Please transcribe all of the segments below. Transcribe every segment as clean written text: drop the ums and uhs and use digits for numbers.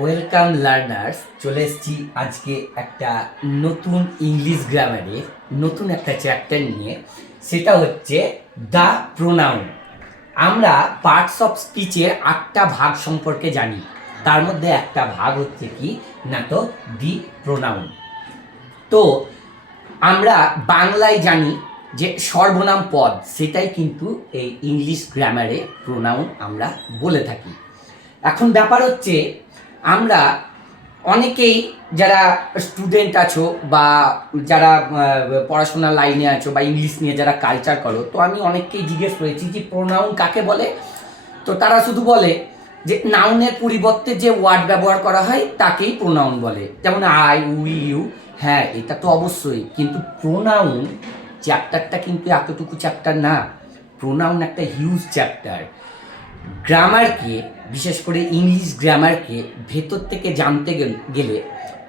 Welcome learners, চলে এসেছি আজকে একটা নতুন ইংলিশ গ্রামারের নতুন একটা চ্যাপ্টার নিয়ে। সেটা হচ্ছে দ্য প্রোনাউন। আমরা পার্টস অফ স্পিচের 8টা ভাগ সম্পর্কে জানি। তার মধ্যে একটা ভাগ হচ্ছে কি না, তো দি প্রোনাউন। তো আমরা বাংলায় জানি যে সর্বনাম পদ, সেটাই কিন্তু এই ইংলিশ গ্রামারে প্রোনাউন আমরা বলে থাকি। এখন ব্যাপার হচ্ছে, আমরা অনেকেই যারা স্টুডেন্ট আছো বা যারা পড়াশোনার লাইনে আছো বা ইংলিশ নিয়ে যারা কালচার করো, তো আমি অনেককেই জিজ্ঞেস করেছি যে প্রোনাউন কাকে বলে। তো তারা শুধু বলে যে নাউনের পরিবর্তে যে ওয়ার্ড ব্যবহার করা হয় তাকেই প্রোনাউন বলে, যেমন আই, উই, ইউ। হ্যাঁ, এটা তো অবশ্যই, কিন্তু প্রোনাউন চ্যাপ্টারটা কিন্তু এতটুকু চ্যাপ্টার না। প্রোনাউন একটা হিউজ চ্যাপ্টার। গ্রামারকে, বিশেষ করে ইংলিশ গ্রামারকে ভেতর থেকে জানতে গেলে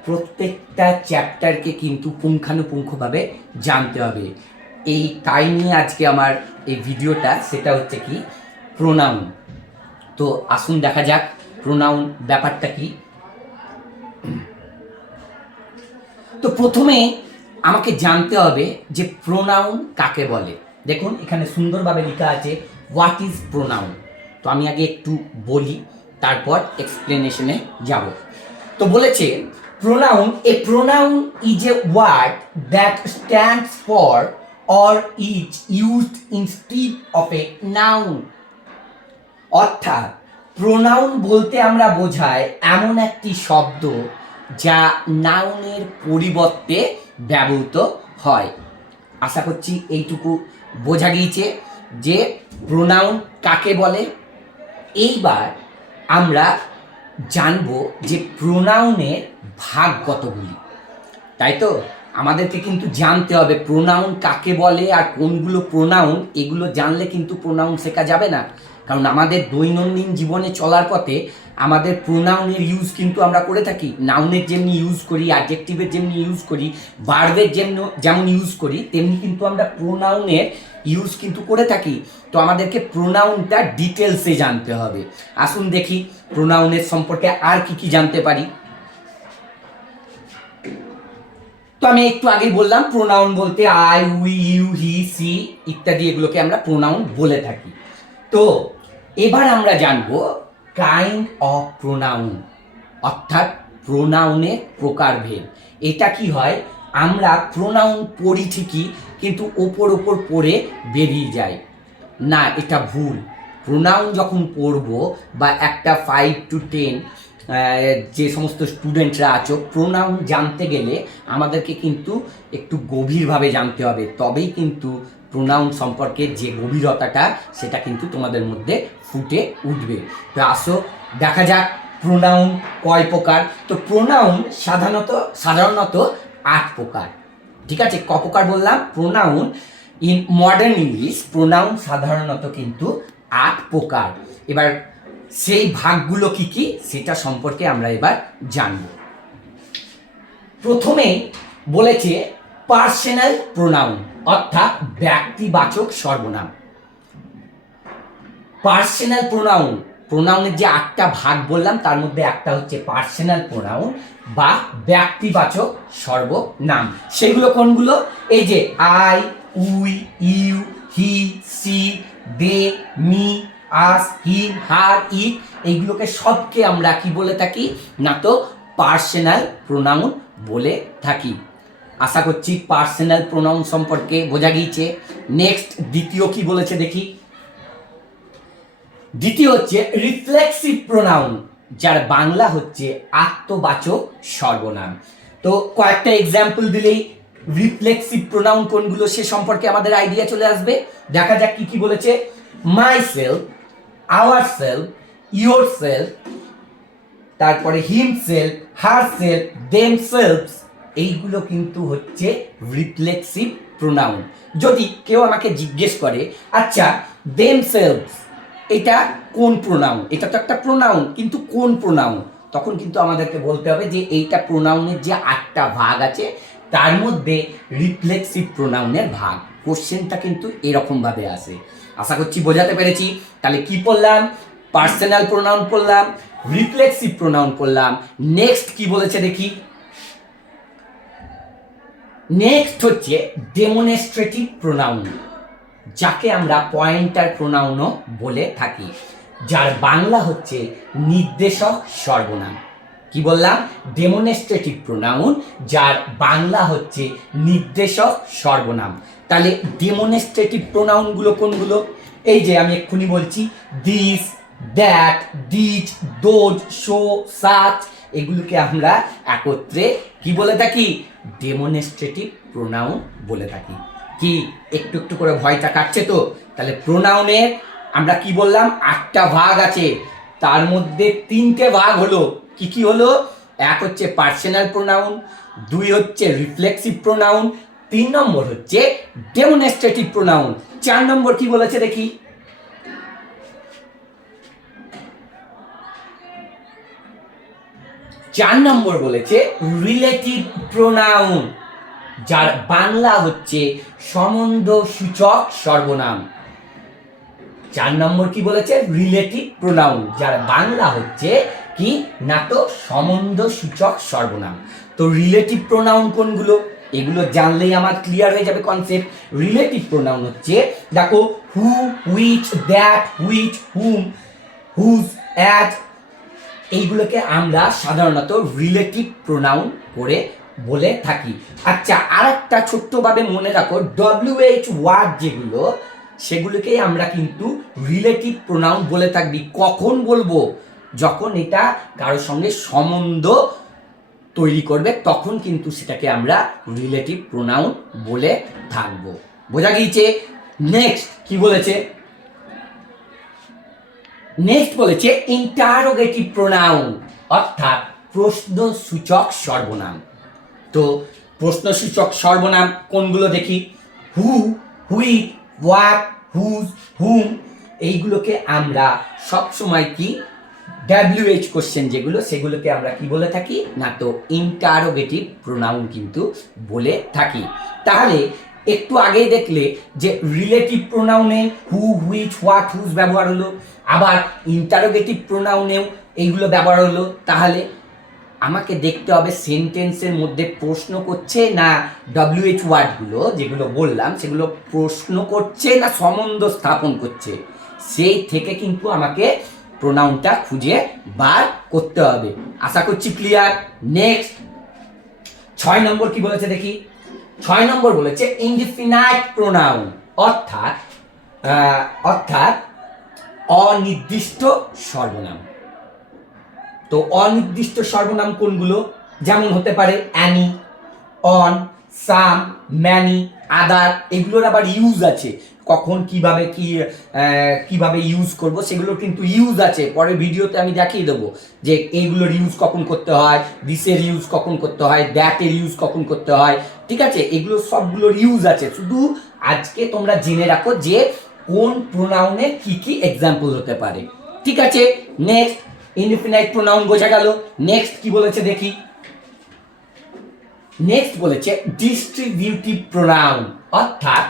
প্রত্যেকটা চ্যাপ্টারকে কিন্তু পুঙ্খানুপুঙ্খভাবে জানতে হবে। এই তাই নিয়ে আজকে আমার এই ভিডিওটা, সেটা হচ্ছে কি প্রোনাউন। তো আসুন দেখা যাক প্রোনাউন ব্যাপারটা কি। তো প্রথমে আমাকে জানতে হবে যে প্রোনাউন কাকে বলে। দেখুন এখানে সুন্দরভাবে লেখা আছে হোয়াট ইজ প্রোনাউন। তো আমি আগে একটু বলি, তারপর এক্সপ্লেনেশনে যাব। তো বলেছে pronoun is a word that stands for or is used instead of a noun. অর্থাৎ প্রোনাউন বলতে আমরা বোঝাই এমন একটি শব্দ যা নাউনের পরিবর্তে ব্যবহৃত হয়। আশা করছি এইটুকু বোঝা গিয়েছে যে প্রোনাউন কাকে বলে। এইবার আমরা জানব যে প্রোনাউনের ভাগ কতগুলি। তাই তো আমাদেরকে কিন্তু জানতে হবে প্রোনাউন কাকে বলে আর কোনগুলো প্রোনাউন। এগুলো জানলে কিন্তু প্রোনাউন শেখা যাবে না, কারণ আমাদের দৈনন্দিন জীবনে চলার পথে আমাদের প্রোনাউনের ইউজ কিন্তু আমরা করে থাকি। নাউনের যেমনি ইউজ করি, অ্যাডজেক্টিভের যেমনি ইউজ করি, ভার্বের যেমন ইউজ করি, তেমনি কিন্তু আমরা প্রোনাউনের ইউজ কিন্তু করে থাকি। তো আমাদেরকে প্রোনাউনটা ডিটেলসে জানতে হবে। আসুন দেখি প্রোনাউনের সম্পর্কে আর কি কি জানতে পারি। তো আমি একটু আগেই বললাম প্রোনাউন বলতে I, we, you, he, she ইত্যাদি এগুলোকে আমরা প্রোনাউন বলে থাকি। তো এবার আমরা জানবো কাইন্ড অফ প্রোনাউন, অর্থাৎ প্রোনাউনের প্রকারভেদ। এটা কি হয়, আমরা প্রোনাউন পড়ি ঠিকই, কিন্তু ওপর পড়ে বেরিয়ে যায় না, এটা ভুল। প্রোনাউন যখন পড়ব বা একটা 5 to 10 যে সমস্ত স্টুডেন্টরা আছো, প্রোনাউন জানতে গেলে আমাদেরকে কিন্তু একটু গভীরভাবে জানতে হবে, তবেই কিন্তু প্রোনাউন সম্পর্কে যে গভীরতাটা সেটা কিন্তু তোমাদের মধ্যে ফুটে উঠবে। তো আসো দেখা যাক প্রোনাউন কয় প্রকার। তো প্রোনাউন সাধারণত 8 প্রকার। ঠিক আছে, ক প্রকার বললাম? Pronoun in modern English pronoun সাধারণত কিন্তু 8 প্রকার। এবার সেই ভাগগুলো কি কি সেটা সম্পর্কে আমরা এবার জানব। প্রথমে বলেছে পার্সোনাল প্রোনাউন, অর্থাৎ ব্যক্তিবাচক সর্বনাম। পার্সোনাল প্রোনাউনের যে 8টা ভাগ বললাম, তার মধ্যে একটা হচ্ছে পার্সোনাল প্রোনাউন বা ব্যক্তিবাচক সর্বনাম। সেগুলো কোনগুলো? এই যে I, we, you, he, she, they, me, us, him, her, it, এইগুলোকে সবকে আমরা কি বলে থাকি না, তো পার্সোনাল প্রোনাউন বলে থাকি। আশা করছি পার্সোনাল প্রোনাউন সম্পর্কে বোঝা গিয়েছে। নেক্সট দ্বিতীয় কি বলেছে দেখি। দ্বিতীয় হচ্ছে রিফ্লেক্সিভ প্রোনাউন, যার বাংলা হচ্ছে আত্মবাচক সর্বনাম। তো কয়েকটা এক্সাম্পল দিলেই রিফ্লেক্সিভ প্রোনাউন কোনগুলো সে সম্পর্কে আমাদের আইডিয়া চলে আসবে। দেখা যাক কি কি বলেছে। Myself, ourself, yourself, তারপরে himself, herself, themselves, এইগুলো কিন্তু হচ্ছে রিফ্লেক্সিভ প্রোনাউন। যদি কেউ আমাকে জিজ্ঞেস করে আচ্ছা দেম সেলফস এটা কোন প্রোনাউন, এটা তো একটা প্রোনাউন, কিন্তু কোন প্রোনাউন, তখন কিন্তু আমাদেরকে বলতে হবে যে এইটা প্রোনাউনের যে 8টা ভাগ আছে তার মধ্যে রিফ্লেক্সিভ প্রোনাউনের ভাগ। কোশ্চেনটা কিন্তু এরকম ভাবে আসে। আশা করছি বোঝাতে পেরেছি। তাহলে কি পড়লাম? পার্সোনাল প্রোনাউন পড়লাম, রিফ্লেক্সিভ প্রোনাউন করলাম। নেক্সট কি বলেছে দেখি, নেক্সট হচ্ছে ডেমনস্ট্রেটিভ প্রোনাউন, যাকে আমরা পয়েন্টার প্রোনাউনও বলে থাকি, যার বাংলা হচ্ছে নির্দেশক সর্বনাম। কি বললাম? ডেমনস্ট্রেটিভ প্রোনাউন, যার বাংলা হচ্ছে নির্দেশক সর্বনাম। তাহলে ডেমনস্ট্রেটিভ প্রোনাউনগুলো কোনগুলো? এই যে আমি এক্ষুনি বলছি, this, that, did, those, show, such, এগুলোকে আমরা একত্রে কি বলে থাকি? ডেমনস্ট্রেটিভ প্রোনাউন বলে থাকি। কি একটু একটু করে ভয়টা কাটছে তো? তাহলে প্রোনাউনের আমরা কি বললাম? 8টা ভাগ আছে, তার মধ্যে 3টে ভাগ হলো। কি কি হলো? এক হচ্ছে পার্সোনাল প্রোনাউন, 2 হচ্ছে রিফ্লেক্সিভ প্রোনাউন, 3 নম্বর হচ্ছে ডেমনস্ট্রেটিভ প্রোনাউন। 4 নম্বর কি বলেছে দেখি? 4 নম্বর বলেছে রিলেটিভ প্রোনাউন, যার বাংলা হচ্ছে সম্বন্ধ সূচক সর্বনাম। 4 নম্বর কি বলেছে? রিলেটিভ প্রোনাউন, যার বাংলা হচ্ছে কি না তো সম্বন্ধ সূচক সর্বনাম। তো রিলেটিভ প্রোনাউন কোনগুলো? এগুলো জানলেই আমার ক্লিয়ার হয়ে যাবে কনসেপ্ট। রিলেটিভ প্রোনাউন হচ্ছে, দেখো, who, which, that, which, whom, whose, at, এইগুলোকে আমরা সাধারণত রিলেটিভ প্রোনাউন করে বলে থাকি। আচ্ছা, আর একটা ছোট্টভাবে মনে রাখো, WH ওয়ার্ড যেগুলো, সেগুলোকেই আমরা কিন্তু রিলেটিভ প্রোনাউন বলে থাকবি। কখন বলবো? যখন এটা কারোর সঙ্গে সম্বন্ধ তৈরি করবে, তখন কিন্তু সেটাকে আমরা রিলেটিভ প্রোনাউন বলে থাকবো। বোঝা গিয়েছে? নেক্সট কি বলেছে? নেক্সট বলেছে ইন্টারোগেটিভ প্রোনাউন, অর্থাৎ প্রশ্নসূচক সর্বনাম। তো প্রশ্নসূচক সর্বনাম কোনগুলো দেখি? হু, হুই, হোয়াট, হুজ, হুম, এইগুলোকে আমরা সবসময় কি WH কোশ্চেন যেগুলো, সেগুলোকে আমরা কি বলে থাকি না তো ইন্টারোগেটিভ প্রোনাউন কিন্তু বলে থাকি। তাহলে একটু আগেই দেখলে যে রিলেটিভ প্রোনাউনে হু, হুইচ, হোয়াট, হুজ ব্যবহার হলো, আবার ইন্টারোগেটিভ প্রোনাউনেও এইগুলো ব্যবহার হলো। তাহলে আমাকে দেখতে হবে সেন্টেন্সের মধ্যে প্রশ্ন করছে না WH ওয়ার্ডগুলো যেগুলো বললাম সেগুলো প্রশ্ন করছে না সম্বন্ধ স্থাপন করছে, সেই থেকে কিন্তু আমাকে প্রোনাউনটা খুঁজে বার করতে হবে। আশা করছি ক্লিয়ার। নেক্সট 6 নম্বর কি বলেছে দেখি? 6 নম্বর বলেছে ইনডিফিনাইট প্রোনাউন, অর্থাৎ অনির্দিষ্ট সর্বনাম। তো অনির্দিষ্ট সর্বনাম কোনগুলো? যেমন হতে পারে অ্যানি, অন, সাম, ম্যানি, আদার, এগুলোর আবার ইউজ আছে। কখন কিভাবে ইউজ করব সেগুলোর কিন্তু ইউজ আছে। পরের ভিডিওতে আমি দেখিয়ে দেবো যে এইগুলোর ইউজ কখন করতে হয়, দিসের ইউজ কখন করতে হয়, দ্যাটের ইউজ কখন করতে হয়। ঠিক আছে, এগুলো সবগুলোর ইউজ আছে। শুধু আজকে তোমরা জেনে রাখো যে কোন প্রোনাউনের কি কি এক্সাম্পল হতে পারে। ঠিক আছে, নেক্সট ইনডিফিনাইট প্রোনাউন বোঝা গেল। নেক্সট কি বলেছে দেখি? নেক্সট বলেছে ডিস্ট্রিবিউটিভ প্রোনাউন, অর্থাৎ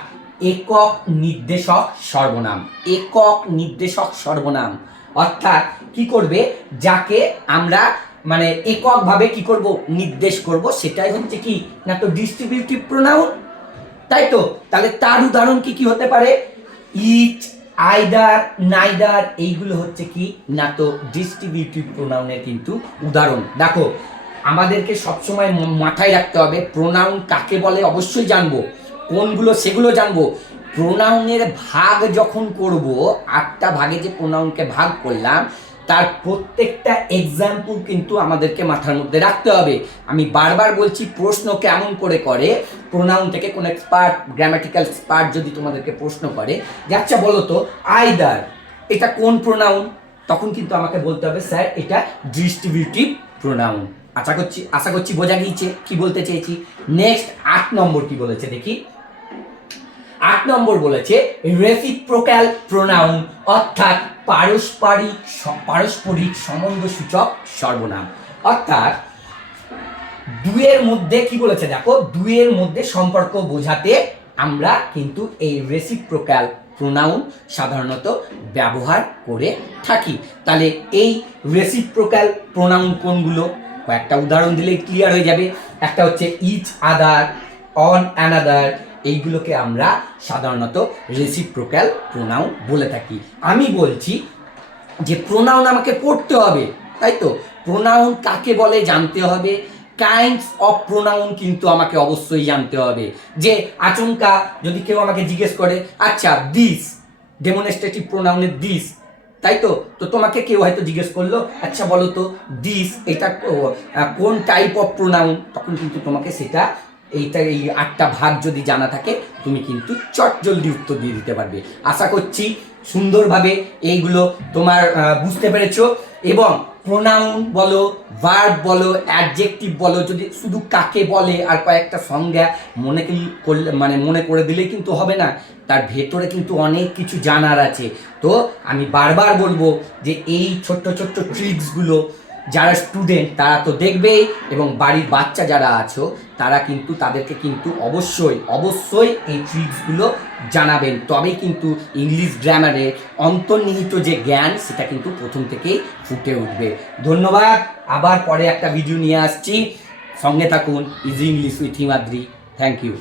একক নির্দেশক সর্বনাম। একক নির্দেশক সর্বনাম অর্থাৎ কি করবে? যাকে আমরা মানে এককভাবে কি করব? নির্দেশ করব, সেটাই হচ্ছে কি না তো ডিস্ট্রিবিউটিভ প্রোনাউন। তাই তো? তাহলে তার উদাহরণ কি কি হতে পারে? ইচ, আইদার, নাইদার, এইগুলো হচ্ছে কি না তো ডিস্ট্রিবিউটিভ প্রোনাউনের কিন্তু উদাহরণ। দেখো, আমাদেরকে সবসময় মাথায় রাখতে হবে প্রোনাউন কাকে বলে অবশ্যই জানবো, কোনগুলো সেগুলো জানবো। প্রোনাউনের ভাগ যখন করব, 8টা ভাগে যে প্রোনাউনকে ভাগ করলাম, তার প্রত্যেকটা এক্সাম্পল কিন্তু আমাদেরকে মাথার মধ্যে রাখতে হবে। আমি বারবার বলছি, প্রশ্ন কেমন করে প্রোনাউন থেকে কোন এক্সপার্ট, গ্রামাটিক্যাল এক্সপার্ট যদি তোমাদেরকে প্রশ্ন করে যে আচ্ছা বলো তো আইদার এটা কোন প্রোনাউন, তখন কিন্তু আমাকে বলতে হবে স্যার এটা ডিস্ট্রিবিউটিভ প্রোনাউন। আশা করছি বোঝা গিয়েছে কি বলতে চেয়েছি। নেক্সট 8 নম্বর কি বলেছে দেখি? 8 নম্বর বলেছে রেসিপ্রোক্যাল প্রোনাউন, অর্থাৎ পারস্পরিক সম্বন্ধসূচক সর্বনাম। অর্থাৎ দুয়ের মধ্যে কি বলেছে দেখো, দুয়ের মধ্যে সম্পর্ক বোঝাতে আমরা কিন্তু এই রেসিপ্রোক্যাল প্রোনাউন সাধারণত ব্যবহার করে থাকি। তাহলে এই রেসিপ্রোকাল প্রোনাউন কোনগুলো, কয়েকটা উদাহরণ দিলেই ক্লিয়ার হয়ে যাবে। একটা হচ্ছে ইচ আদার, অন অ্যানাদার, এইগুলোকে আমরা সাধারণত রেসিপ্রোকাল প্রোনাউন বলে থাকি। আমি বলছি যে প্রোনাউন আমাকে পড়তে হবে, তাই তো? প্রোনাউন কাকে বলে জানতে হবে, কাইন্ডস অফ প্রোনাউন কিন্তু আমাকে অবশ্যই জানতে হবে। যে আচমকা যদি কেউ আমাকে জিজ্ঞেস করে আচ্ছা দিস, ডেমনস্ট্রেটিভ প্রোনাউনের দিস, তাই তো? তো তোমাকে কেউ হয়তো জিজ্ঞেস করলো আচ্ছা বলো তো দিস এটা কোন টাইপ অফ প্রোনাউন, তখন কিন্তু তোমাকে সেটা এইটা এই 8টা ভাগ যদি জানা থাকে তুমি কিন্তু চট জলদি উত্তর দিয়ে দিতে পারবে। আশা করছি সুন্দরভাবে এইগুলো তোমার বুঝতে পেরেছো। এবং প্রোনাউন বলো, ভার্ব বলো, অ্যাডজেক্টিভ বলো, যদি শুধু কাকে বলে আর কয়েকটা সংজ্ঞা মনে করে দিলেই কিন্তু হবে না, তার ভেতরে কিন্তু অনেক কিছু জানার আছে। তো আমি বারবার বলবো যে এই ছোট্ট ছোট্ট ট্রিক্সগুলো যারা স্টুডেন্ট তারা তো দেখবেই, এবং বাড়ির বাচ্চা যারা আছো তারা কিন্তু তাদেরকে কিন্তু অবশ্যই এই ট্রিক্সগুলো জানাবেন, তবেই কিন্তু ইংলিশ গ্রামারের অন্তর্নিহিত যে জ্ঞান সেটা কিন্তু প্রথম থেকেই ফুটে উঠবে। ধন্যবাদ, আবার পরে একটা ভিডিও নিয়ে আসছি, সঙ্গে থাকুন। Easy English with Himadri. Thank you.